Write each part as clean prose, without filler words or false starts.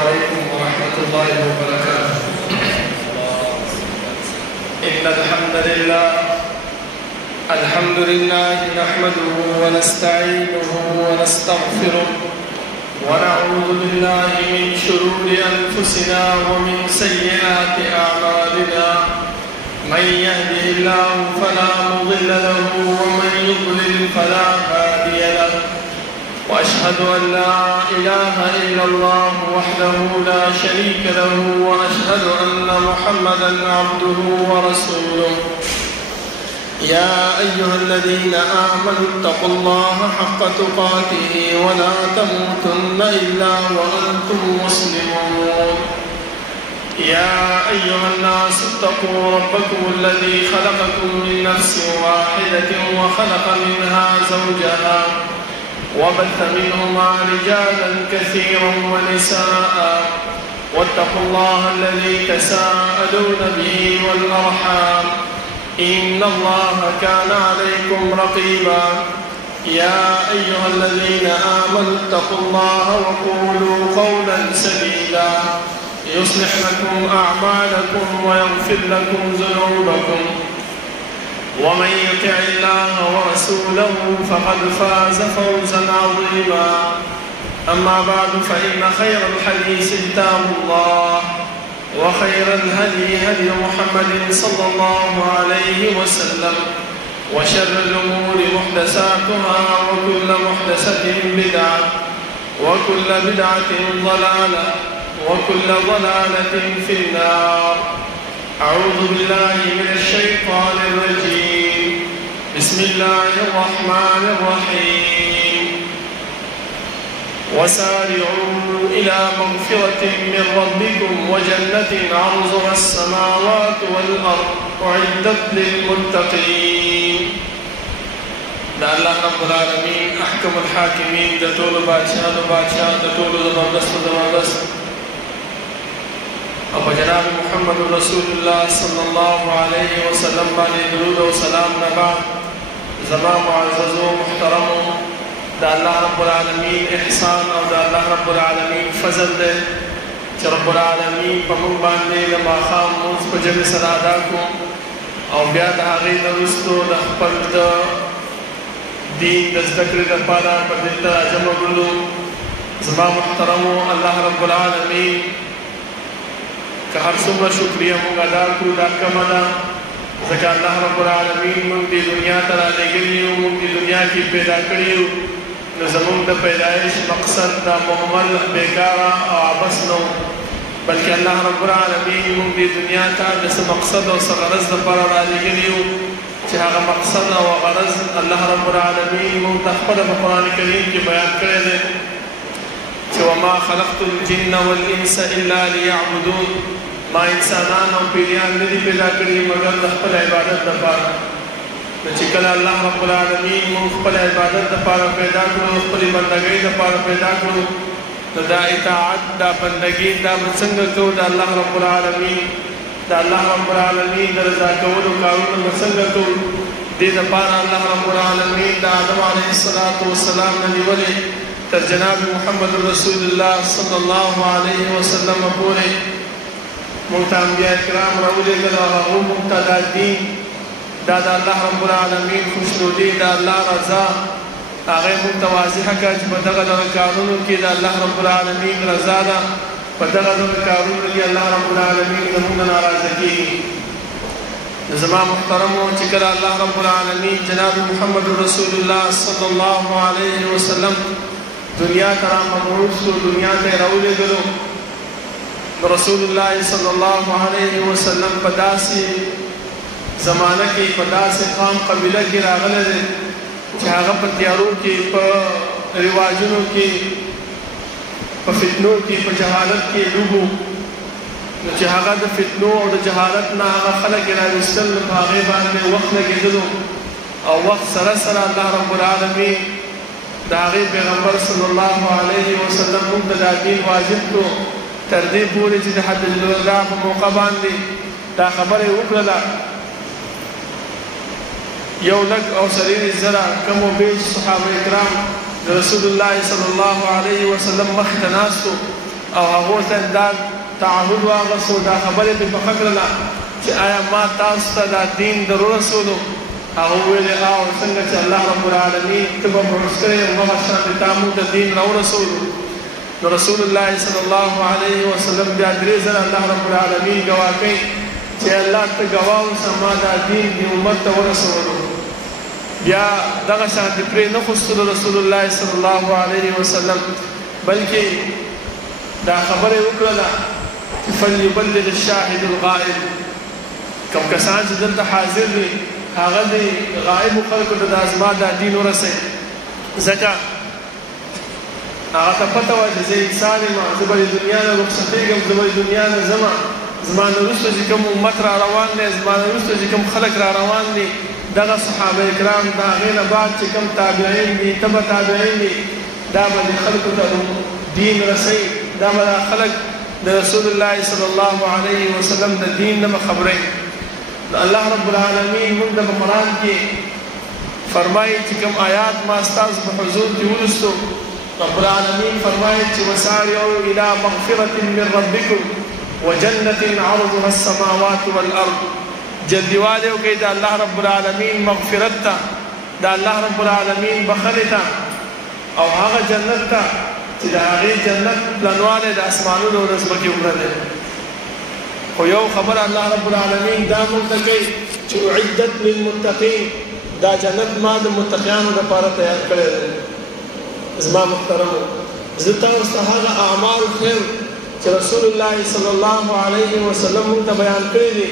عليكم ورحمة الله وبركاته. إن الحمد لله نحمده ونستعينه ونستغفره ونعوذ بالله من شرور أنفسنا ومن سيئات أعمالنا. من يهده الله فلا مضل له ومن يضلل فلا هادي له. وأشهد أن لا إله إلا الله وحده لا شريك له وأشهد أن محمدا عبده ورسوله. يا أيها الذين آمنوا اتقوا الله حق تقاته ولا تموتن إلا وأنتم مسلمون. يا أيها الناس اتقوا ربكم الذي خلقكم من نفس واحدة وخلق منها زوجها وبث منهما رجالا كثيرا ونساء واتقوا الله الذي تساءلون به والأرحام إن الله كان عليكم رقيبا. يا أيها الذين آمنوا اتقوا الله وقولوا قولا سديدا يصلح لكم أعمالكم ويغفر لكم ذنوبكم ومن يطع الله ورسوله فقد فاز فوزا عظيما. أما بعد فإن خير الحديث كتاب الله وخير الهدي هدي محمد صلى الله عليه وسلم وشر الأمور محدثاتها وكل محدثة بدعة وكل بدعة ضلالة وكل ضلالة في النار. أعوذ بالله من الشيطان الرجيم. بسم الله الرحمن الرحيم. وسارعوا إلى مغفرة من ربكم وجنة عرضها السماوات والأرض أعدت للمتقين. دا الله رب العالمين أحكم الحاكمين دا طول بادشاہ دا طول زبردست او جناب محمد رسول الله صلى الله عليه وسلم باندې درود او سلام نه بعد زما معزز و محترم دا الله رب العالمین احسان او دا الله رب العالمین فضل دی چې رب العالمین په موږ باندې د ماښام لمونځ په جمع سره ادا کړو او بیا د هغې نه وروستو د خپل د دین د زده کړې دپاره په دلته راجمع کړلو. زما محترمو الله رب العالمین که هر څومره شکریه موږ ادا کړو دا کمه ده، ځکه الله رب العالمین موږ دې دنیا ته رالیږلي یو، موږ دې دنیا کې پیدا کړي یو، نو زموږ د پیدایش مقصد دا مهمل بېکاره او عبث نه و، بلکې الله رب العالمین موږ دې دنیا ته د څه مقصد او څه غرض دپاره رالیږلي یو چې هغه مقصد او غرض الله رب العالمین موږ ته خپله په قرآن کریم کې بیان کړی دی چې وما خلقت الجن والانس الا ليعبدون. ما انسانان او پیریان نه دي پیدا کړي مګر د خپل عبادت دپاره. نو چې کله الله رب العالمین موږ خپل عبادت دپاره پیدا کړو، خپلې بندګۍ دپاره پیدا کړو، نو دا اطاعت دا بندګي دا به څنګه کوو د الله رب العالمین د الله رب العالمین د رضا کولو کارونه به څنګه کوو. دې دپاره الله رب العالمین د آدم علیه السلام نه نیولې تر جناب محمد رسول الله صلی الله علیه وسلم پورې موږ ته انبیا کرام راولېږل او هغو موږ ته دا دین دا د الله رب العالمین خوشنودي د الله رضا هغه موږ ته واضحه کړه چې په دغه ډول کارونو کې د الله رب العالمین رضا ده، په دغه ډول کارونو کې الله رب العالمین زموږ نه ناراضه کېږي. زما محترمو چې کله الله رب العالمین جناب محمد رسول الله صلی الله علیه وسلم دنیا ته رامبعوث شو، دنیا ته یې راولېږلو، رسول الله صلی الله علیه وسلم په داسې زمانه کې په داسې قام قبیله کې راغلی دی چې هغه په تیارو کې په رواجونو کې په فتنو کې په جهالت کې ډوب و. نو چې هغه د فتنو او د جهالت نه هغه خلک یې راویستل، نو په هغې باندې وخت لګېدلو او وخت سره سره الله رب العالمین د هغې پیغمبر صلی الله علیه وسلم موږ ته دا دین واجب کړو تر دې پورې چې د حجة الوداع په موقع باندې دا خبره یې وکړله. یو لږ او سریر زره کم و بیش صحابه کرام د رسول الله صلی الله علیه وسلم مخې ته ناست وو، او هغو ته دا تعهد واغستو دا خبرې پې پخه کړله چې آیا ما تاسو ته دا دین در ورسولو هغه وویلې او څنګه چې الله رب العالمین ته به بعوث کړی همغه شانې تا موږ ته دین راورسولو نو رسول الله صلی الله علیه وسلم بیا 3 ځله الله رب العالمین ګواه کوي چې الله ته ګواه اوسه ما دا دین دې امت ته ورسولو بیا دغه شانې پرې نه خوستلو رسول الله صلی الله علیه وسلم بلکې دا خبره وکړه چې فلیبلغ الشاهد الغائب کوم کسان چې دلته حاضر دي هغه د غائب خلکو ته د ازما دا دین ورسوي ځکه هغه ته پته وه چې زه انسان یم زه به د دنیا نه رخصتېږم زه به د دنیا نه ځمه زما نه وروسته چې کوم امت را روان دی زما نه وروسته چې کوم خلک را روان دي دغه صحابه کرام د هغې نه بعد چې کوم تابعین دي تبع تابعین دي دا به د خلکو ته دین رسوي دا به خلک د رسول الله صلی الله علیه وسلم د دین نه خبروي الله رب العالمین موږ د قرآن کې فرمایي چې کوم آیات ما ستاسو په حضور کې ولوستو رب العالمین فرمایي چې وسارعوا الى مغفرة من ربکم وجنة عرضها السماوات والارض جلدیواله وکړئ د الله رب العالمین مغفرت ته د الله رب العالمین بخښنې ته او هغه جنت ته چې د هغې جنت پلنوالی د اسمانونو او د ځمکې عمره دی خو یو خبره الله رب العالمین دا موږ ته کوي چې اعدت للمتقین دا جنت ما د متقیانو دپاره تیار کړی دی زما محترمو زه تاسو ته هغه اعمال خیر چې رسول الله صلی الله علیه وسلم موږ ته بیان کړي دي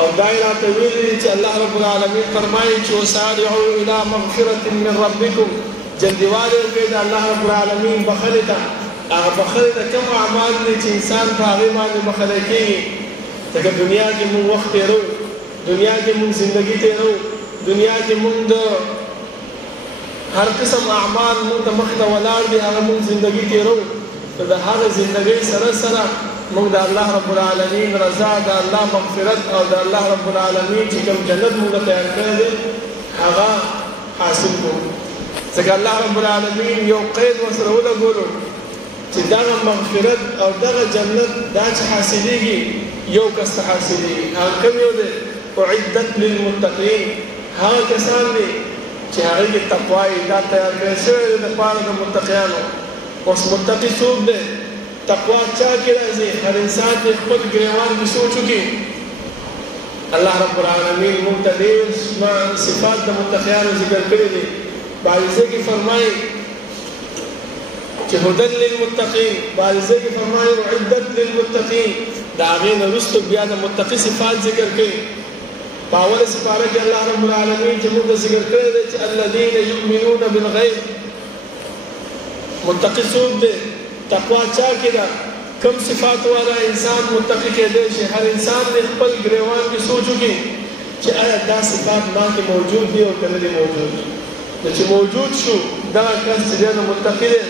او دا یې راته ویلي دي چې الله رب العالمین فرمایي چې وسارعوا الى مغفرة من ربکم جلدیواله وکړئ د الله رب العالمین بخښنې ته هغه بخښنې ته کوم اعمال دي چې انسان په هغې باندې بخښلی کېږي ځکه دنیا کې مونږ وخت تېرو دنیا کې مونږ زندګي تېرو دنیا کې مونږ د هر قسم اعمال مونږ ته مخ ته ولاړ دي هغه مونږ زندګي تېرو نو د هغه زندګۍ سره سره مونږ د الله رب العالمین رضا د الله مغفرت او د الله رب العالمین چې کوم جنت مونږ ته تیار کړی دی هغه حاصل کړو ځکه الله رب العالمین یو قید ورسره ولګولو چې دغه مغفرت او دغه جنت دا چې حاصلېږي یو کس ته حاصلېږي هغه کوم یو دی اعدت للمتقین هغه کسان دي چې هغې کې تقوا یې دا تیار کړی شوی دی دپاره د متقیانو اوس متقي څوک دی تقوا چا کې راځي هر انسان دې خپل ګریوان کې سوچ وکړي الله رب العالمین موږ ته ډېر صفات د متقیانو ذکر کړي دي بعضې کې فرمایي چې هدن للمتقین بعضې کې فرمایي اعدت للمتقین د هغې نه وروسته بیا د متقي صفات ذکر کوي په اوله سپاره کې الله رب العالمین چې موږ ذکر کړی دی چې الذین یؤمنون بالغیب متقي څوک دی تقوا چا کې ده کوم صفات والا انسان متقي کېدی شي هر انسان د خپل ګریوان کې سوچ وکړي چې آیا دا صفات ما کې موجود دي او که نه دي موجود نو چې موجود شو دغه کس چې دی نو متقي دی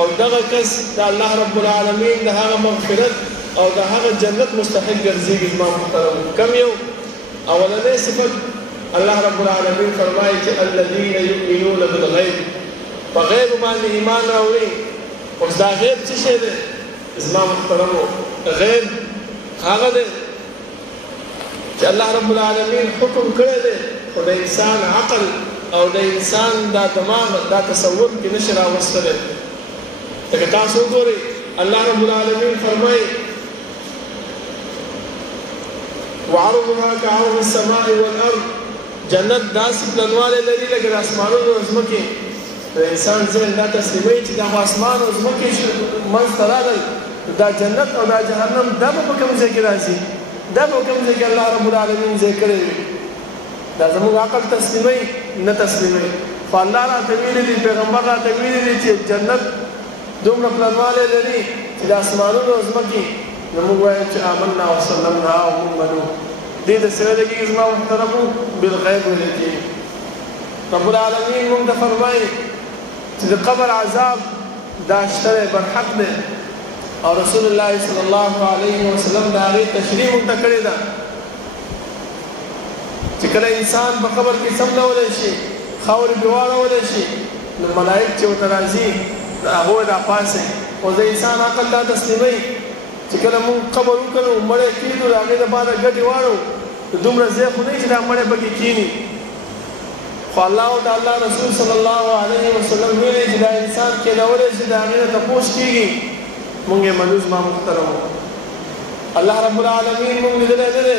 او دغه کس د الله رب العالمین د هغه مغفرت او د هغه جنت مستحق ګرځېږي زما محترم کم یو اولنۍ صفت الله رب العالمین فرمایي چې الذین یؤمنون بالغیب په غیب باندې ایمان راوړي اوس دا غیب څه شی دی زما محترمو غیب هغه دی چې الله رب العالمین حکم کړی دی خو د انسان عقل او د انسان دا دماغ دا تصور کې نشي راوستلی لکه تاسو وګورئ الله رب العالمین فرمایي وعرضها كعرض السماء والارض جنت داسې پلنوالی لري لکه د اسمانونو او ځمکې د انسان ذهن دا تسلیموي چې دا خو اسمان او ځمکې منځته راغی دا جنت او دا جهنم دا به په کوم ځای کې راځي دا به په کوم ځای کې الله رب العالمین ځای کړی وي دا زموږ عقل تسلیموي نه تسلیموي خو الله راته ویلي دي پیغمبر راته ویلي دي چې جنت دومره پلنوالی لري چې د اسمانونو او ځمکې نو موږ وایو چې آمنا وسلمنا او موږ منو دې د څه ویل کېږي زما محترمو بالغیب ویل کېږي رب العالمین موږ ته فرمایي چې د قبر عذاب دا شته دی برحق دی او رسول الله صلی الله علیه وسلم د هغې تشریح موږ ته کړې ده چې کله انسان په قبر کې سملولی شي خاورې پرې واړولی شي نو ملایک چې ورته راځي د هغوی راپاڅئ. او د انسان عقل دا تسلیموي چې کله مونږ قبر وکړو مړی کېږدو د هغې دپاره ګټې واړو د دومره ځای خو نه چې دا مړی پکې کښېني. خو الله او د الله رسول صلی الله علیه وسلم ویلي چې دا انسان کېنولی چې د هغې نه تپوس کېږي. مونږ یې منو زما محترمو. الله رب العالمین مونږ لیدلی نه دی،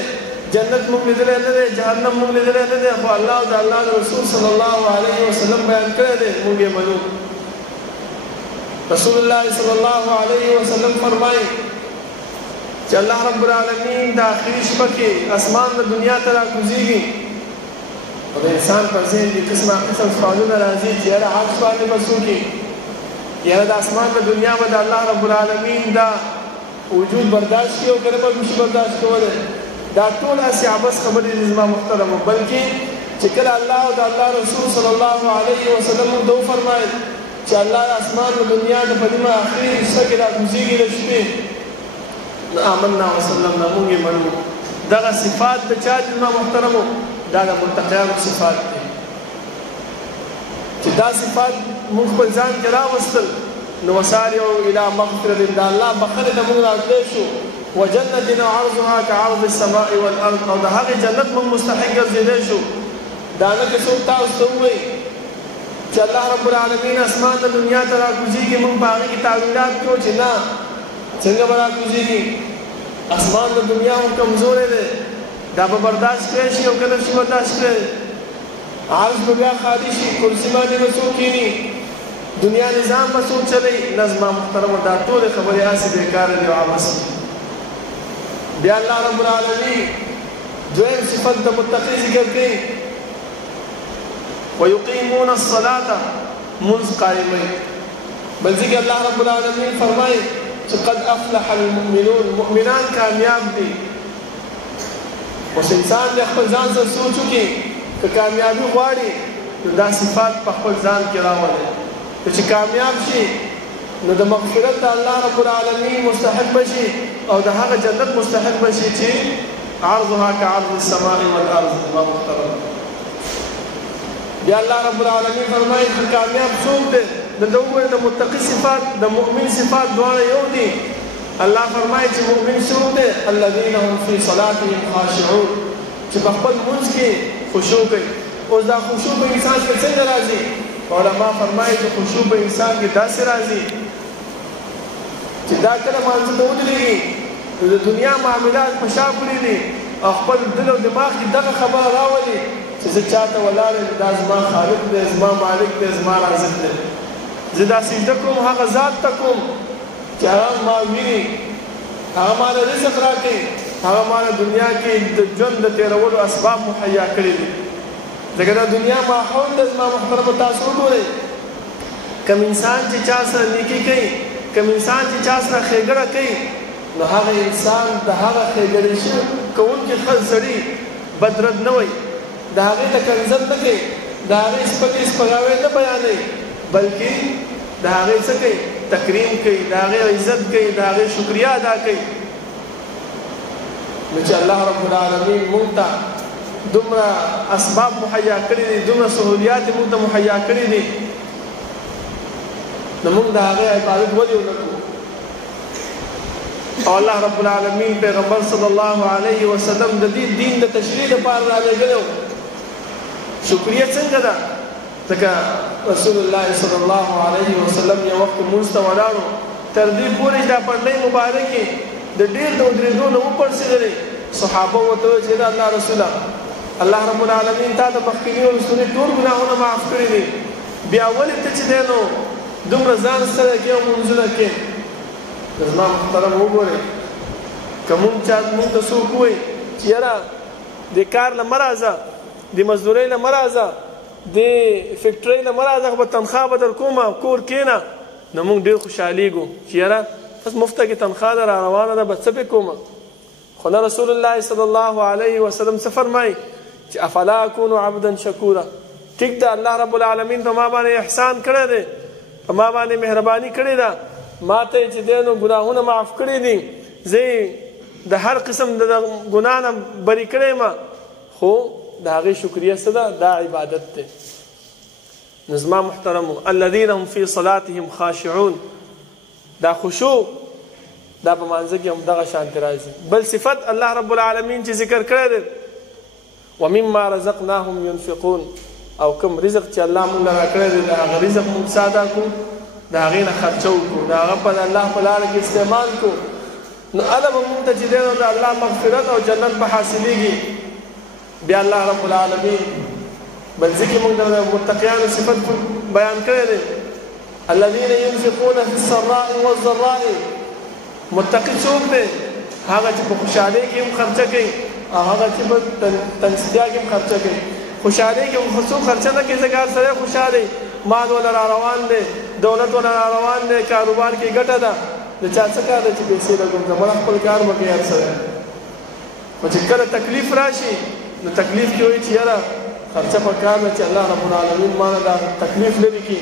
جنت مونږ لیدلی نه دی، جهنم مونږ لیدلی نه دی، خو الله او د الله رسول صلی الله علیه وسلم بیان کړی دی، مونږ یې منو. رسول الله صلی الله علیه وسلم فرمایي چې الله رب العالمین د آخري شپه کې اسمان د دنیا ته راکوزېږي او د انسان پر ذهن د قسمه قسم سوالونه راځي چې یاره عکس باندې به څوک یاره د اسمان د دنیا به د الله رب العالمین دا وجود برداشت کړي او که نه به نشي برداشت کولی. دا ټول هسې عبث خبرې دي زما محترمو، بلکې چې کله الله او د الله رسول صلی الله علیه وسلم موږ ته وفرمایل چې الله د اسمان د دنیا د په نیمه آخري حصه کې راکوزېږي د شپې، نو آمنا وسلمنا مونږ یې منو. دغه صفات د چا دي زما محترمو؟ دا د متقیانو صفات دي چې دا صفات مونږ خپل ځان کې راوستل. نو وسارعوا الى مغفرة د الله بخښنې ته مونږ راتلی شو. وجنة عرضها كعرض السماء والارض، او د هغې جنت مونږ مستحق ګرځېدی شو. دا نه که څوک تاسو ته ووایي چې الله رب العالمین اسمان د دنیا ته راکوزېږي، مونږ په هغې کې تعویلات کړو چې نه څنګه به راکوزېږي، اسمان د دنیا هم کمزوری دی، دا به برداشت کړی شي او که نه شي برداشت کړی. عرض به بیا خالي شي، کرسي باندې به څوک کښېني، دنیا نظام به څوک چلی. نه زما محترمو، دا ټولې خبرې هسې بېکاره دي او عبث دي. بیا الله رب العالمین دویم صفت د متقي ذکر کوي، ويقيمون الصلاة منځ قائموي. بل ځکه الله رب العالمین فرمایي چې قد افلح المؤمنون، مؤمنان کامیاب دي. اوس انسان د خپل ځان سره سوچ وکړي که کامیابي غواړي نو دا صفات په خپل ځان کې راولي. چې کامیاب شي نو د مغفرت د الله رب العالمین مستحق بشي او د هغه جنت مستحق بشي چې عرضها كعرض السماء والارض. ما محترم بیا الله رب العالمین فرمایي چې کامیاب څوک دی؟ د متقي صفات د مؤمن صفات دواړه یو دي. الله فرمایي چې مؤمن څوک دی؟ الذين هم في صلاتهم خاشعون، چې په خپل لمونځ کې خشوع کوي. اوس دا خشوع په انسان کې څنګه راځي؟ علما فرمایي چې خشوع په انسان کې داسې راځي چې دا کله مانځه ته ودرېږي نو د دنیا معاملات په شا کړي دي او خپل دل او دماغ کې دغه خبره راولي چې زه چاته ولاړ یم، دا زما خالق دی، زما مالک دی، زما رازق دی. زه دا سجده کوم هغه ذات ته کوم چې هغه ما ویني، هغه ما له رزق راکوي، هغه ما له دنیا کې د ژوند د تېرولو اسباب مهیا کړي دي. ځکه دا دنیا ماحول دی زما محترمو. تاسو وګورئ، کوم انسان چې چا سره نیکي کوي، کوم انسان چې چا سره ښېګړه کوي، نو هغه انسان د هغه ښېګړې کوونکي ښه سړي بدرد نه وایي، د هغې ته کنځل نه کوي، د هغې سپکې سپکاوی نه بیانوي، بلکې د هغې څه کوي؟ تکریم کوي، د هغې عزت کوي، د هغې شکریه ادا کوي. نو چې الله رب العالمین موږ ته دومره اسباب مهیا کړي دي، دومره سهولیات موږ ته مهیا کړي دي، نو موږ د هغې عبادت ولې ونه کړو؟ او الله رب العالمین پیغمبر صلی الله علیه وسلم د دې دین د تشریح لپاره رالیږلی و. شکریه څنګه ده؟ ځکه رسول الله صلی الله علیه وسلم یو وخت لمونځ ته ولاړ و، تر دې پورې چې دا پنډۍ مبارکې د ډېر د ودرېدو نه وپړسېدلې. صحابه ورته وویل چې الله رسوله، الله رب العالمین تا د مخکیني او وروستني ټول ګناهونه معاف کړي دي، بیا ولې ته چې دی نو دومره ځان سره کې او منځونه کې؟ زما محترم وګورئ، که مونږ ته څوک ووایي چې یاره د کار له مه راځه، د مزدورۍ له مه راځه، د فیکټرۍ له مه راځه، خو به تنخوا به در کومه، کور کښېنه، نو مونږ ډېر خوشحالېږو چې یاره بس مفته کې تنخوا ده را روانه ده، به څه پې کومه. خو نه، رسول الله صلی الله علیه وسلم څه فرمایي چې افلا اکونو عبدا شکورا. ټیک ده، الله رب العالمین په ما باندې احسان کړی دی، په ما باندې مهرباني کړې ده، ما ته چې دی نو ګناهونه معاف کړي دي، زه د هر قسم د ګناه نه بري کړی یم، خو د هغې شکریه څه ده؟ دا عبادت دی. نو زما محترمو الذین هم فی صلاتهم خاشعون، دا خشوع دا په مانځه کې هم دغه شانتې راځي. بل صفت الله رب العالمین چې ذکر کړی دی ومما رزقناهم ينفقون، او کوم رزق چې الله مونږ له راکړی دی د هغه رزق مونږ ساده کړو، د هغې نه خرچه وکړو، د هغه په الله په لاره کې استعمال کړو. نو هله به مونږ ته چې دی نو د الله مغفرت او جنت به حاصلېږي. بیا الله رب العالمین بل ځکې مونږ د متقیانو صفت بیان کړی دی الذین ينفقون فی السراء والضراء. متقی څوک دی؟ هغه چې په خوشحالۍ کې هم خرچه کوي او هغه چې په تنګستیا کې هم خرچه کوي. خوشحالۍ کې هم څوک خرچه نه کوي ځکه هر سړی خوشحاله مال ولا را روان دی، دولت ولا را روان دی، کاروبار کې ګټه ده، د چا څه کار دی چې پیسې لګوم، زما خپل کار به کوي هر سړی. خو چې کله تکلیف راشي نو تکلیف کې وایي چې یاره خرچه په کار ده چې الله رب العالمین ما نه دا تکلیف لرې کړي.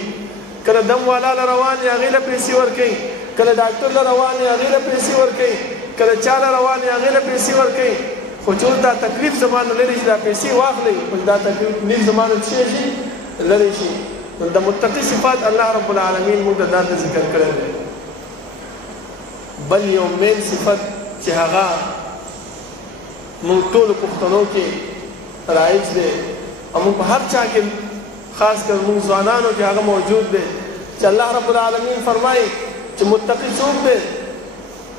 کله دم والا له روان یې هغې له پیسې ورکوي، کله ډاکټر له روان یې هغې له پیسې ورکوي، کله چا له روان یې هغې له پیسې ورکوي. خو چې دا تکلیف زما نه لرې شي دا پیسې واخلئ، خو دا تکلیف زما نه څه شي لرې شي. نو د متقي صفات الله رب العالمین موږ ته دا ذکر کړی دی. بل یو مین صفت چې هغه موږ ټولو پښتنو کې رایج دی او موږ په هر چا کې خاص کر موږ ځوانانو کې هغه موجود دی چې الله رب العالمین فرمایي چې متقي څوک دی؟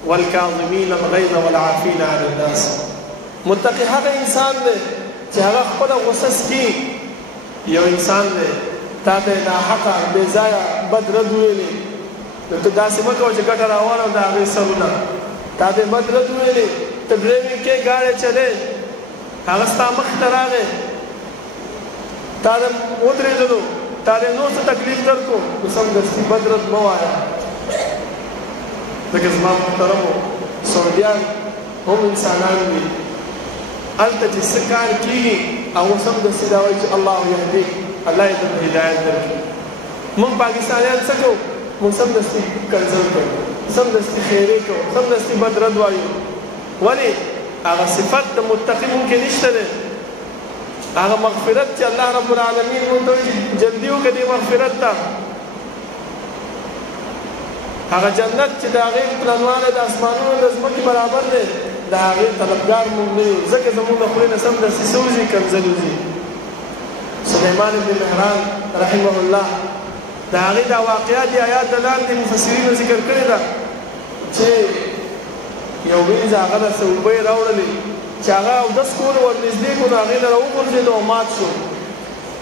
والکاظمین الغیظ والعافین عن الناس. متقي هغه انسان دی چې هغه خپله غصه سکي. یو انسان دی تا ته ناحقه بې ځایه بد رد ویلې، نو ته داسې مه کوه چې ګټه راواړو د هغې سرونه. تا ته بد رد ویلې، ته ډرایوینګ کې ګاډی چلې، هغه ستا مخې ته راغی، تا ته ودرېدلو، تا ته نور څه تکلیف درکړو، نو سمدستي بد رد مه وایه. ځکه زما محترمو سعودیان هم انسانان دي، هلته چې څه کار کېږي هغه سمدستي دا وایي چې الله یهدیک، الله یې درته هدایت درکړي. موږ پاکستانیان څه کوو؟ موږ سمدستي کنزل کوو، سمدستي خیرې کوو، سمدستي بد رد وایو. ولې؟ هغه صفت د متقي موږ کې نشته دی. هغه مغفرت چې الله رب العالمین موږ ته وایي جلدي وکړه دې مغفرت ته، هغه جنت چې د هغې پلنواله د اسمانونو د ځمکې برابر دی د هغې طلبګار موږ نه یو، ځکه زموږ د خولې نه سمدستي څه وځي؟ کنځل وځي. سلیمان بن مهران رحمه الله د هغې دا واقعات د آیات د لاندې مفسرینو ذکر کړې ده چې یو وینځ هغه د څه اوبه یې راوړلې چې هغه اودس کولو ورنږدې کړو، هغې نه راوغورځېد او مات شو.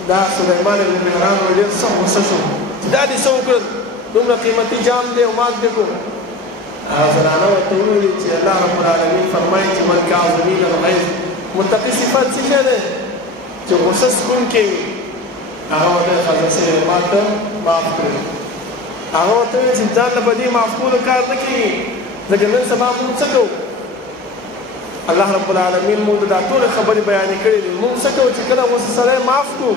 دا سلیمان بن مهران وایي ډېر سخت غصه شو چې دا دې څه وکړل، دومره قیمتي جام دی او مات دې کړو. هغه زنانه ورته وویلې چې الله رب العالمین فرمایي چې والکاظمین الغیظ. متقي صفت څه شی دی؟ چې غصه سکونکی وي. هغه ورته ښځه صحیح ما ته معاف کړي. هغه ورته وویل چې ځان له په دې معاف کولو کار نه کېږي، ځکه نن سبا موږ څه کوو؟ الله رب العالمین موږ ته دا ټولې خبرې بیانې کړې دي. موږ څه کوو چې کله غصه سړی معاف کړو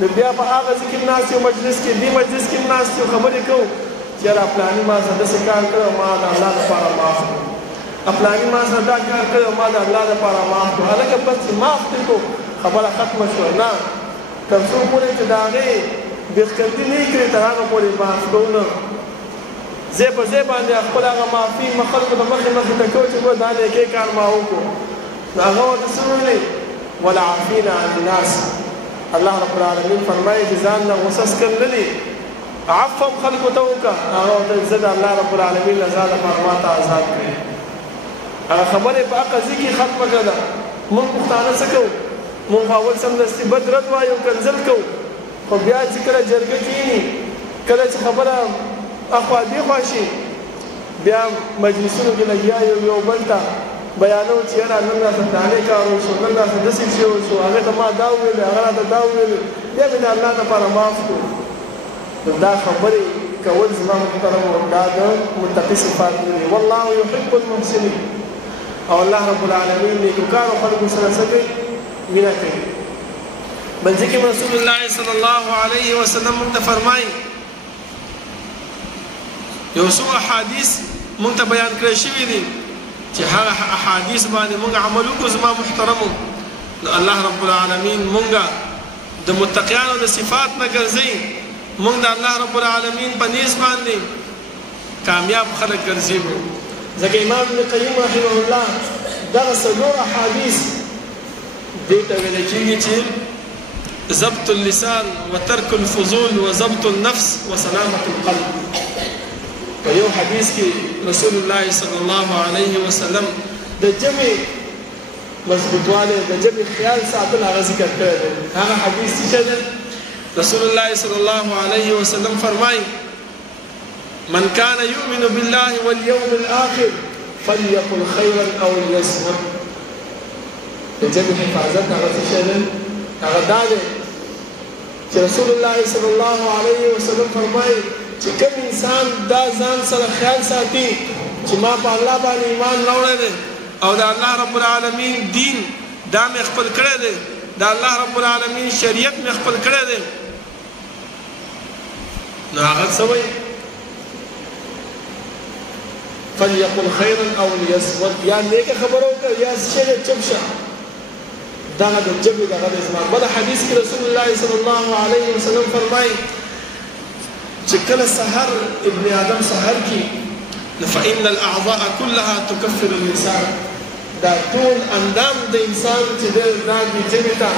نو بیا په هغه ځای کې هم ناست یو مجلس کې، دې مجلس کې هم ناست یو خبرې کوو چې یاره فلاني ما سره داسې کار کړی او ما د الله لپاره معاف کړو، فلاني ما سره دا کار کړی او ما د الله لپاره معاف کړو. هلکه بس چې معاف دې کړو خبره ختمه شوه. نه، تر څو پورې چې د هغې بېخکندي نه یې کړې تر هغه پورې معاف کوو نه. ځای په ځای باندې خپل هغه معافي خلکو د مخې ته کوو چې ګوره دا نیکۍ کار ما وکړو. نو هغه ورته څه ویلې؟ والعافین عن الناس. الله رب العالمین فرمایي چې ځان نه غصه سکل نه دي، عفو هم خلکو ته وکړه. هغه ورته زه د الله رب العالمین له ځانه لپاره ما ته آزاد کړې. هغه خبرې په هغه ځای کې ختمه کړه. موږ پښتانه څه کوو؟ موږ اول سمدستي بد رد وایو، کنځل کوو، خو بیا چې کله جرګه کېږي، کله چې خبره اخوا دېخوا شي، بیا مجلسونو کې لګیا یو بل ته بیانو چې یاره نن راته فلانې کار وشو، نن راته داسې شی وشو، هغې ته ما دا وویلې، هغه راته دا وویلې، بیا مې د الله دپاره معاف کړو. نو دا خبرې کول زما محترمو دا د متقي صفات نه دي. والله یحب المحسنین. او الله رب العالمین نیکوکارو خلکو سره څه کوي؟ مینه کوي. بل ځکه رسول الله صلی الله علیه وسلم موږ ته فرمایي، یو څو احادیث موږ ته بیان کړی شوي دي چې هغه احادیث باندې موږ عمل وکړو زما محترمو، نو الله رب العالمین موږ د متقیانو د صفات نه ګرځوي موږ د الله رب العالمین په نیز باندې کامیاب خلک ګرځېږو. ځکه امام ابن قیم رحمه الله دغه څلور احادیث دې ته ویل کېږي چې ضبط اللسان وترك الفضول وضبط النفس وسلامة القلب. په یو حدیث کې رسول الله صلی الله علیه وسلم د جمع مضبوطوالی د جمع خیال ساتل هغه ذکر کړی دی. هغه حدیث څه دی؟ رسول الله صلی الله علیه وسلم فرمایي من كان يؤمن بالله واليوم الآخر فليقل خيرا أو ليصمت. د جمع حفاظت هغه څه دی؟ هغه دا دی چې رسول الله صلی الله علیه وسلم فرمایي چې کوم انسان دا ځان سره خیال ساتي چې ما په الله باندې ایمان راوړی دی او د الله رب العالمین دین دا مې خپل کړی دی، د الله رب العالمین شریعت مې خپل کړی دی، نو هغه څه وایي؟ فلیقل خیرا او لیصمت. یا نیکه خبره وکړه یا څه دی چوپ شه. دغه د جبې دغه د زمان. بل حدیث کې رسول الله صلی الله علیه وسلم فرمایي چې کله سحر ابن آدم سحر کی فإن الأعضاء كلها تكفر اللسان. دا ټول اندام د انسان چې د جبې ته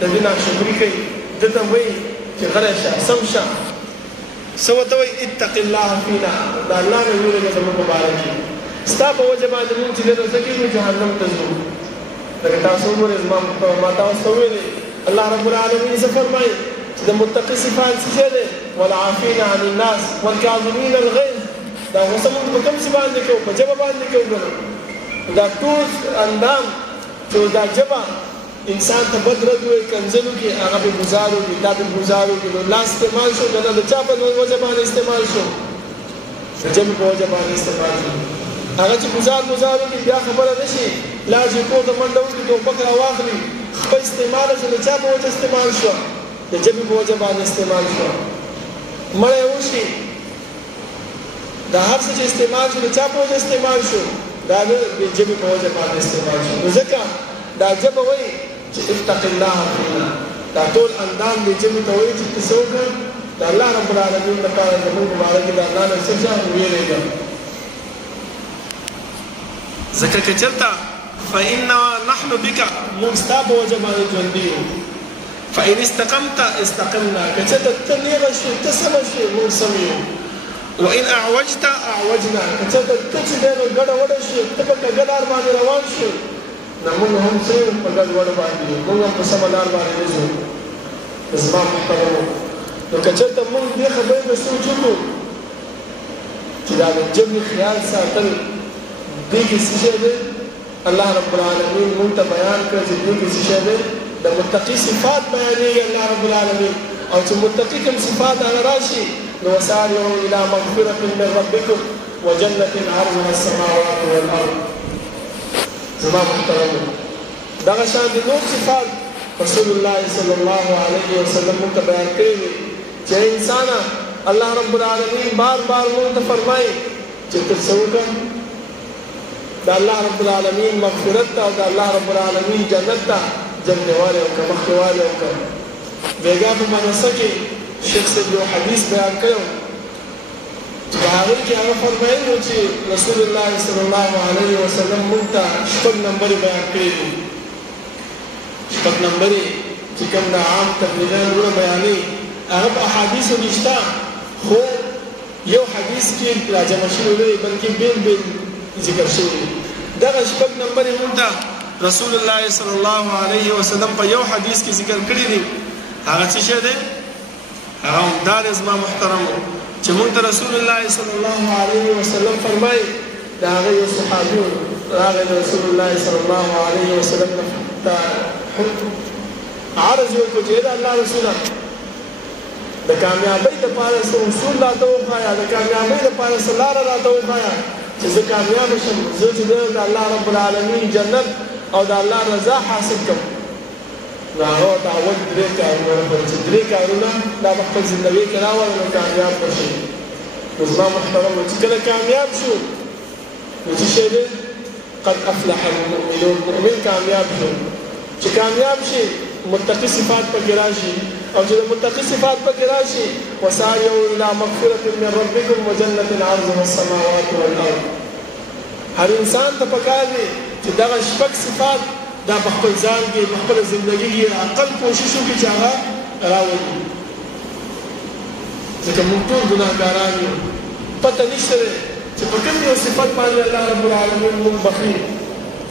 د دې ناشکري کوي ده ته وایي چې غلی شه سم شه. څه ورته وایي؟ اتق الله فینا. د الله نه ویرېږه زموږ په باره کې. ستا په وجه باندې مونږ چې دلته څه کېږو جهنم ته ځو. لکه تاسو وګورئ ما تاسو ته ویلي الله رب العالمین څه فرمایي چې د متقي صفات څه دی؟ والعافین عن الناس والکاظمین الغیظ. دا غوسه مونږ په کوم څه باندې کوو؟ په ژبه باندې کوو. دا ټول اندام چې دا ژبه انسان ته بد رد وایي کنځلو کې هغه به ګزار وکړي دا به ګزار وکړي. نو لاس استعمال شو که نه د چا په وجه باندې استعمال شو؟ د ژبې په وجه باندې استعمال شو. هغه چې ګزار وکړي بیا خبره نه شي لاس یې کور ته منډه وکړي ټوپک راواخلي خپل استعمال شو. د چا په وجه استعمال شو؟ د ژبې په وجه باندې استعمال شو. مړی وشي دا هر څه چې استعمال شو د چا په وجه استعمال شو؟ دا د ژبې په وجه باندې استعمال شو. نو ځکه دا ژبه وایي چې اتق الله فینا. دا ټول اندام دې ژبې ته وایي چې ته څه وکړه د الله رب العالمین لپاره زموږ په باره کې د الله نه څه شه ویرېږه. ځکه که چېرته فإنا نحن بک موږ ستا په وجه باندې ژوندي یو. فإن استقمت استقمنا. که چېرته ته نیغه شوې ته سمه شوې موږ سم یو. وإن أعوجت أعوجنا. که چېرته ته چې دی نو ګډه وډه شوې ته په کږه لار باندې روان شوې نو موږ هم څه یو په ګډ وډه باندې یو. موږ هم په سمه لار باندې نه ځو. زما محترمو نو که چېرته موږ دې خبرې ته سوچ وکړو چې دا د ژبې خیال ساتل دې کې څه شی دی؟ الله رب العالمین موږ ته بیان کړ چې دې کې څه شی دی؟ د متقي صفات بیانېږي الله رب العالمین. او چې متقي کوم صفات هغه راشي نو وسارعوا إلى مغفرة من ربكم وجنة عرضها السماوات والأرض. زما محترمو دغه شان د نور صفات رسول الله صلی الله علیه وسلم موږ ته بیان کړي دي چې انسانه الله رب العالمین بار بار موږ ته فرمایي چې ته څه وکړه د الله رب العالمین مغفرت ته او د الله رب العالمین جنت ته جنتوالی وکړه مخکېوالی وکړه. بیګا په مدرسه کې شیخ صاحب یو حدیث بیان کړی چې په هغې کې هغه فرمایلي و چې رسول الله صلی الله علیه وسلم موږ ته شپږ نمبرې بیان کړي دي. شپږ نمبرې چې کوم د عام تبلیغیان وروڼه بیانوي هغه په احادیثو کې شته خو یو حدیث کې راجمع شوي نه دي بلکې بېل بېل ذکر شوي دي. دغه شپږ نمبرې موږ ته رسول الله صلی الله علیه وسلم په یو حدیث کې ذکر کړي دي. هغه څه شی دی؟ هغه همدا دی زما محترمو چې موږ ته رسول الله صلی الله علیه وسلم فرمایي د هغه یو صحابي راغی د رسول الله صلی الله علیه وسلم ته عرض یې وکړو چې د الله رسوله د کامیابۍ دپاره څه اصول راته وښایه د کامیابۍ دپاره څه لاره راته وښایه چې زه کامیابه شم زه چې د الله رب العالمین جنت او د الله رضا حاصل کړم. نو هغه ورته اول درې کارونه وکړل چې درې کارونه دا په خپل زندګۍ کې راوړل نو کامیاب به شي. نو زما محترمو چې کله کامیاب شو نو څه شی دی؟ قد افلح المؤمنون. مؤمن کامیاب شو. چې کامیاب شي متقي صفات پکې راشي او چې د متقي صفات پکې راشي وسارعوا الى مغفرة من ربكم وجنة عرضها السماوات والارض. هر انسان ته پکار دی چې دغه شپږ صفات دا په خپل ځان کې په خپل ژوندګي کې عقل کوشش وکړي چې هغه راوړي. ځکه موږ ټول ګناهګاران یو، پته نشته چې په کوم یو صفت باندې الله رب العالمین موږ بخي.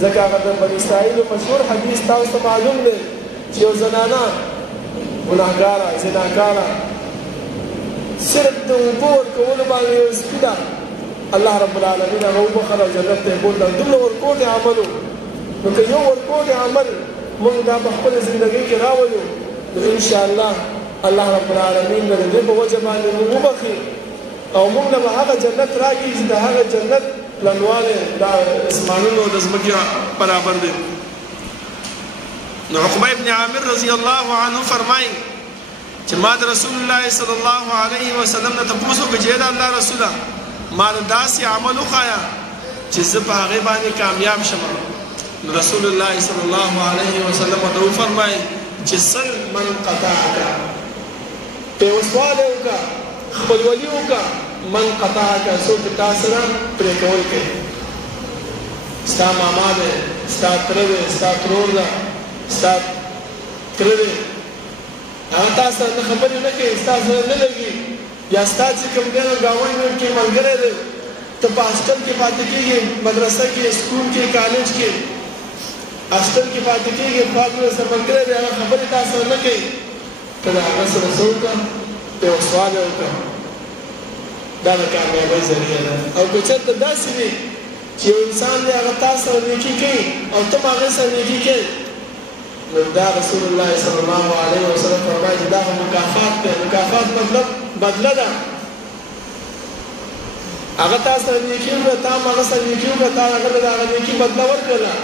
ځکه هغه د بني اسرائیلو مشهور حدیث تاسو ته معلوم دی چې یو زنانه ګناهګاره زناکاره صرف د اوبو ورکولو باندې یو سپي ده، الله رب العالمین هغه وبخل او جنت ته یې بوتله. دومره ورکوټې عمل و. نو که یو ورکوټې عمل موږ دا په خپله زندګۍ کې راولو نو انشاءالله الله رب العالمین به د دې په وجه باندې موږ وبخي او موږ له به هغه جنت راکړي چې د هغه جنت لنډوالی د اسمانونو د ځمکې برابر دی. نو عقبه ابن عامر رضی الله عنه فرمایي چې ما د رسول الله صلی الله علیه وسلم نه تپوس وکړ چې د الله رسوله ما داسې عمل وښایه چې زه په هغې باندې کامیاب شم. رسول الله صلی الله علیه وسلم ورته وفرمایي چې سل من قطعک، پیوستوالی وکړه، خپلولي وکړه، من قطعک څوک تا سره پرې کول کوي. ستا ماما دی، ستا تره دی، ستا ترور ده، ستا تره دی، هغه تا سره نه خبرې نه کوي، ستا سره نه لګي، یا ستا چې کوم دی نو ګاونډ کې ملګری دی، ته په هاسټل کې پاتې کېږي، مدرسه کې، سکول کې، کالج کې هاسټل کې پاتې کېږي، پاتې سره ملګری دی، هغه خبرې تا سره نه کوي، ته د هغه سره څه وکړه؟ پیوستوالی وکړه. دا د کامیابۍ ذریعه ده. او که چېرته داسې وي چې یو انسان دی هغه تا سره نیکي کوي او ته هم هغې سره نیکي کوي نو دا رسول الله صلی الله علیه وسلم فرمایي چې دا مکافات دی. مکافات مطلب بدله ده. هغه تا سره نیکي وکړه، تا هم هغه سره نیکي وکړه، تا هغه ته د هغه نیکي بدله ورکړله.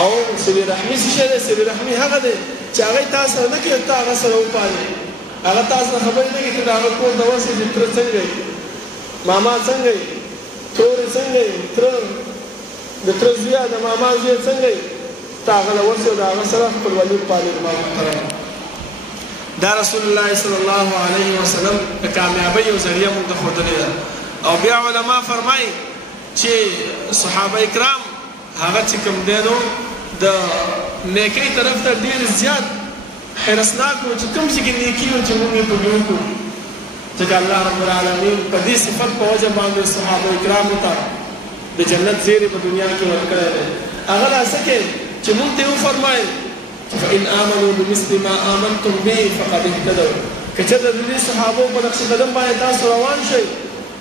او صلې رحمي څه شی دی؟ صلې رحمي هغه دی چې هغه تا سره نه کوي، ته هغه سره وپالې. هغه تا سره خبرې نه کوي، ته د هغه کور ته ورسې چې تره څنګه یې، ماما څنګه یې، تورې څنګه یې، تره د تره زویه د ماما زویه څنګه یې، ته هغه له ورسې او د هغه سره خپلولي وپالې. زما محترمه، دا رسول الله صلی الله علیه وسلم د کامیابۍ یو ذریعه موږ ته ښودلې ده. او بیا علما فرمایي چې صحابه کرام هغه چې کوم دی نو د نیکۍ طرف ته ډېر زیات حرصناک وو چې کوم څه کې نیکي وو چې موږ یې پکې وکړو. ځکه الله رب العالمین په دې صفت په وجه باندې صحابه کرامو ته د جنت زیری په دنیا کې ورکړی دی. هغه داسې کې چې موږ ته یې وفرمایل چې فإن آمنوا بمثل ما آمنتم به فقد اهتدوا. که چېرته د دې صحابو په نقش قدم باندې تاسو روان شئ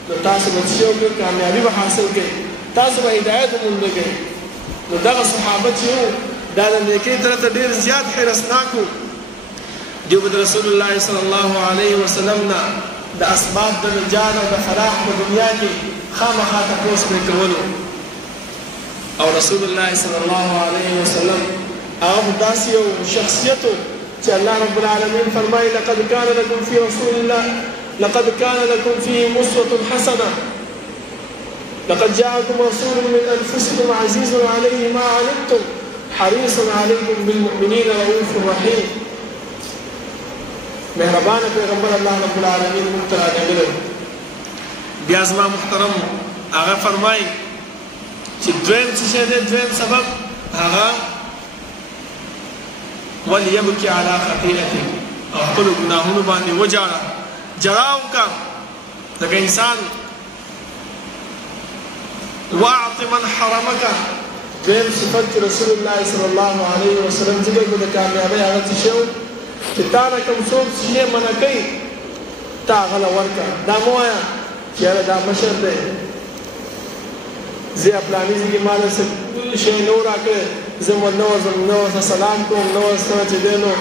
نو تاسو به څه وکړئ؟ کامیابي به حاصل کړئ، تاسو به هدایت وموندئ. نو دغه صحابه چې وو دا د نیکۍ طرف ته ډېر زیات حرصناک وو. دوی به د رسول الله صلی الله علیه وسلم نه د اسباب د نجات او د فلاح په دنیا کې خامخا تپوس پرې کولو. او رسول الله صلی الله علیه وسلم هغه داسې یو شخصیت و چې الله رب العالمین فرمایي لقد كان لكم في رسول الله لقد كان لكم فيه أسوة حسنة لقد جاءكم رسول من أنفسكم عزيز عليه ما عنتم حريص عليكم بالمؤمنين رؤوف رحيم. مهربان پیغمبر الله رب العالمین موږ ته راغلی. بیا زما محترم هغه فرمایي چې دویم څه شی دی؟ دویم سبب هغه وليبكي على خطيئته، او خپلو ګناهونو باندې وجاړه، جړا وکړه. لکه انسان واعط من حرمك. دویم صفت چې رسول الله صلی الله علیه وسلم ذکر کړو د کامیابۍ هغه څه شی و چې تا نه کوم څوک شی منع کوي تا هغه له ورکړه. دا مه وایه چې یاره دا مشر دی، زه فلاني ځای کې ما له څه شی نه و راکړی، زه نه ورځم، نه ورسره سلام کوم، نه ورسره چې دی نو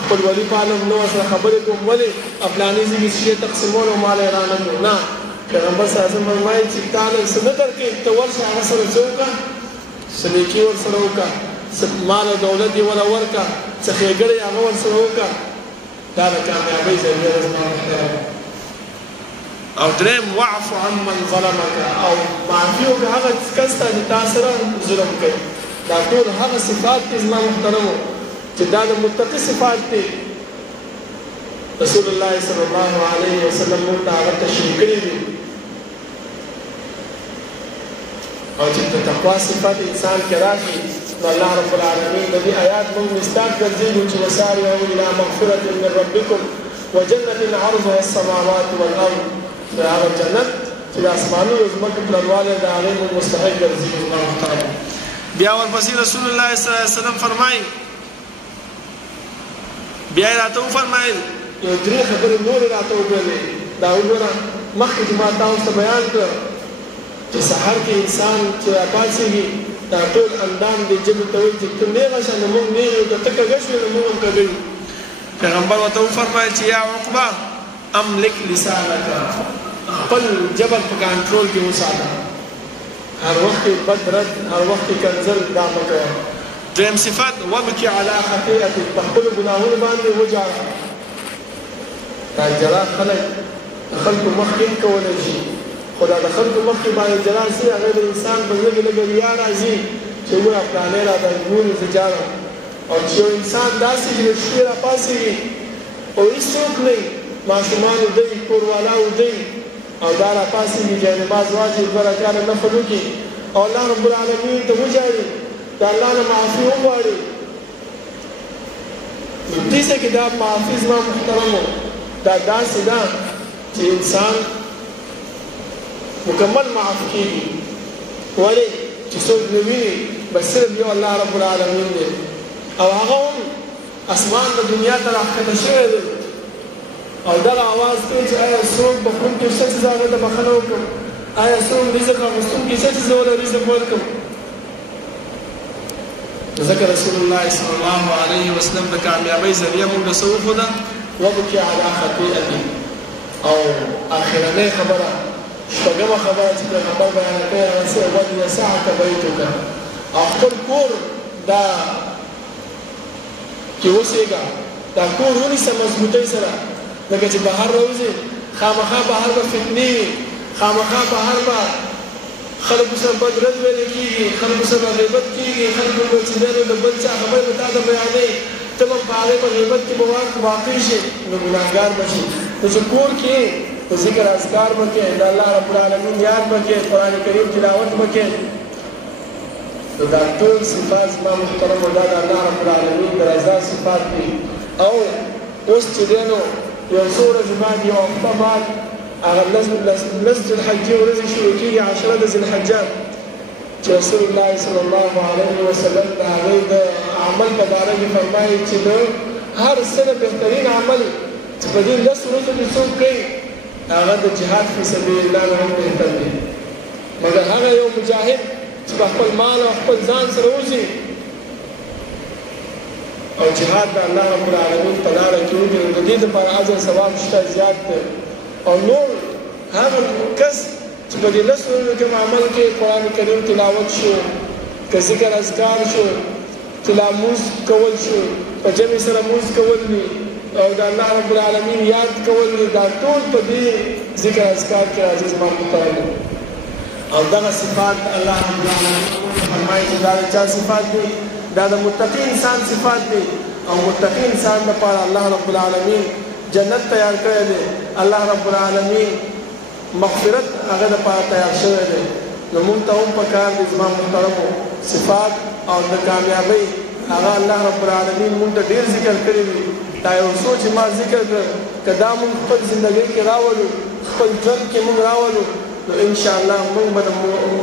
خپلولي پالم، نه ورسره خبرې کوم. ولې فلاني ځای کې شی تقسیمول او ما له یې رانه کړو؟ نه، پیغمبر صلی الله علیه وسلم فرمایي چې تا له څه نه درکوي ته ورشه هغه سره څه وکړه؟ څه نیکي ورسره وکړه، څه مال او دولت یې وله ورکړه، څه ښېګړې هغه ورسره وکړه. دا د کامیابۍ ذریعه ده زما محترمه. او دریم واعف عمن ظلمک، او معافي وکړه هغه کس ته چې تا سره ظلم کوي. دا ټول هغه صفات دي زما محترمو چې دا د متقي صفات دي رسول الله صلی الله علیه وسلم موږ ته هغه تشریح کړي دي او چې د تقوا صفت انسان کې راشي نو الله رب العالمین د دې آیات موږ مستاق ګرځېږو چې وسارعوا إلى مغفرة من ربكم وجنة عرضها السماوات والأرض د هغه جنت چې د اسمانونو ځمکې پلنوالی د هغې موږ مستحق ګرځېږو زما محترمو بیا ورپسې رسول الله صلی الله علیه وسلم فرمایي بیا یې راته وفرمایل یو درې خبرې نورې راته وویلې دا وګوره مخکې چې ما تاسو ته بیان کړ چې سحر کې انسان چې راپاڅېږي دا ټول اندام د ژبې ته وایي چې ته نیغه شه نو موږ نیغ یو که ته کږه شوې نو موږ هم کږه یو پیغمبر ورته وفرمایل چې یا عقبه املک لسانک خپل ژبه په کنټرول کې وساته هر وخت بد رد هر وخت کنځل دا مه کوه دویم صفت وبکي علی خطیئتک په خپلو ګناهونو باندې وجاړه دا جلا خلک د خلکو مخکې هم کولی شي خو دا د خلکو مخکې باندې جلا سي هغه د انسان په زړه کې لږه ریا راځي چې وګوره فلانی راته ګوري زه جاړم او چې یو انسان داسې چې د شپې راپاڅېږي او هېڅ څوک نه وي ماشومان وده وي کوروالا وده وي او دا راپاڅېږي جاینماز واچوي دوه رکعته نفل وکړي او الله رب العالمین ته وژاړي د الله نه معافي وغواړي نو دې ځای کې دا معافي زما محترمو دا داسې ده چې انسان مکمل معاف کېږي ولې چې څوک نه ویني بس صرف یو الله رب العالمین دی او هغه هم اسمان د دنیا ته راښکته شوی دی او دغه اواز کوي چې آیا څوک بخښونکی شته چې زه هغه ته بښنه وکړم آیا څوک رزق اخیستونکی شته چې زه ورله رزق ورکړم ځکه رسول الله صلی الله علیه وسلم د کامیابۍ ذریعه موږ ته څه وښوده وبکي علی خطیئتک او آخرنۍ خبره شپږمه خبره چې پیغمبر بیان کړې هغه څه ولیسعک بیتک او خپل کور دا کې اوسېږه دا کور ونیسه مضبوطۍ سره لکه چې بهر راوځې خامخا بهر به فتنې وي خامخا بهر به خلکو سره بد رد ویلې کېږي خلکو سره غیبت کېږي خلکو به چې دی نو د بل چا خبرې به تا ته بیانوي ته به په هغې په غیبت کې به واقع شي نو ګناهګار به شي نو چې کور کې په ذکر اذکار به کې د الله رب العالمین یاد به کې قرآن کریم تلاوت به کې نو دا ټول صفات زما محترمو دا د الله رب العالمین د رضا صفات دي او اوس چې دی نو یو څو ورځې بعد یو هفته بعد هغه لس ذوالحجې ورځې شروع کېږي 10 د ذوالحجه چې رسول الله صلی الله علیه وسلم د هغې د عمل په باره کې فرمایي چې د هر څه نه بهترین عمل چې په دې 10 ورځو کې څوک کوي هغه د جهاد فی سبیل الله نه هم بهتر دی مګر هغه یو مجاهد چې په خپل مال او خپل ځان سره وځي او جهاد د الله رب العالمین په لاره کې وکړي نو د دې دپاره اجر ثواب شته زیات دی او نور هغه کس چې په دې 10 ورځو کې عمل کې قرآن کریم تلاوت شو که ذکر اذکار شو تلاموز کول شو په جمع سره موز کول وي او د الله رب العالمین یاد کول وي دا ټول په دې ذکر اذکار کې راځي زما محترمو او دغه صفات الله رب العالمین فرمایي چې دا د چا صفات دي دا د متقی انسان صفات دي او متقی انسان لپاره الله رب العالمین جنت تیار کړی دی الله رب العالمین مغفرت هغه دپاره تیار شوی دی نو موږ ته هم پکار دی زما محترمو صفات او د کامیابۍ هغه الله رب العالمین موږ ته ډېر ذکر کړی دي دا یو څو چې ما ذکر کړ که دا موږ خپل زندګۍ کې راولو خپل ژوند کې موږ راولو نو انشاءالله موږ به د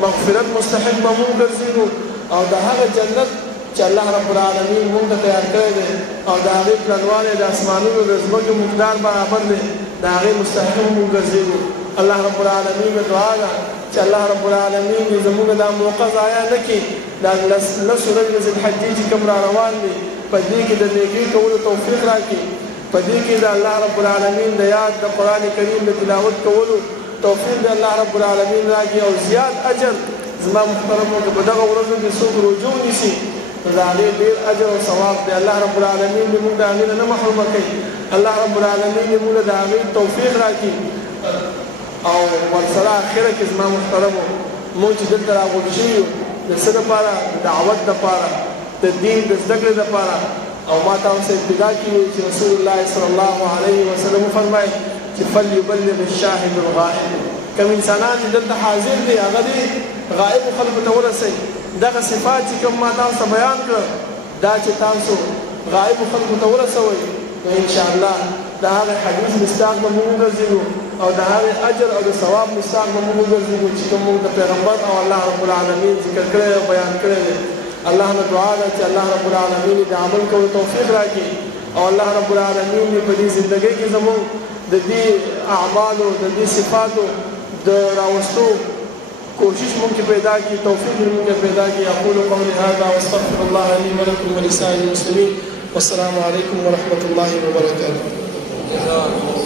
مغفرت مستحق به موږ ګرځېږو او د هغه جنت چې الله رب العالمین موږ ته تیار کړی دی او د هغې پلنوالی د اسمانونو د ځمکې مقدار برابر دی د هغې مستحق موږ ګرځېږو الله رب العالمین مې دعا ده چې الله رب العالمین دې زموږ دا موقع ضایع نه کړي دا 10 ورځې ذوالحجې چې کوم را روان دي په دې کې د نیکۍ کولو توفیق راکړي په دې کې د الله رب العالمین د یاد د قرآن کریم د تلاوت کولو توفیق د الله رب العالمین راکړي او زیات اجر زما محترمو که په دغه ورځو کې څوک روژه ونیسي نو د هغې ډېر اجر او ثواب دی الله رب العالمین دې موږ د هغې نه محرومه کوي الله رب العالمین دې موږ د هغې توفیق راکړي او ورسره اخره کې زما محترمو موږ چې دلته راغونډ شوي یو د څه دپاره د دعوت دپاره د دین د زده کړې دپاره او ما تاسو ابتدا کې وي چې رسول الله صلی الله علیه وسلم فرمایي چې فليبلغ الشاهد الغائب. کوم انسانان چې دلته حاضر دي هغه دې غائب خلکو ته ورسوي. دغه صفات چې کوم ما تاسو بیان کړ دا چې تاسو غائب خلکو ته ورسوي نو ان شاء الله دا هغه حدیث مستاق به موږ وګرځو او دا هغه اجر او د ثواب مستاق به موږ وګرځو چې کوم د پیغمبر او الله رب العالمین ذکر کړی او بیان کړی. الله نه دعا ده چې الله رب العالمین د عمل کولو توفیق راکړي او الله رب العالمین په دې ژوندۍ کې زموږ د دې اعمالو د دې صفاتو د راوستو کوشش ممکن پیدا کی توفیق ممکن پیدا کی. اقول قولي هذا واستغفر الله لي ولكم ولسائر المسلمين والسلام عليكم ورحمة الله وبركاته.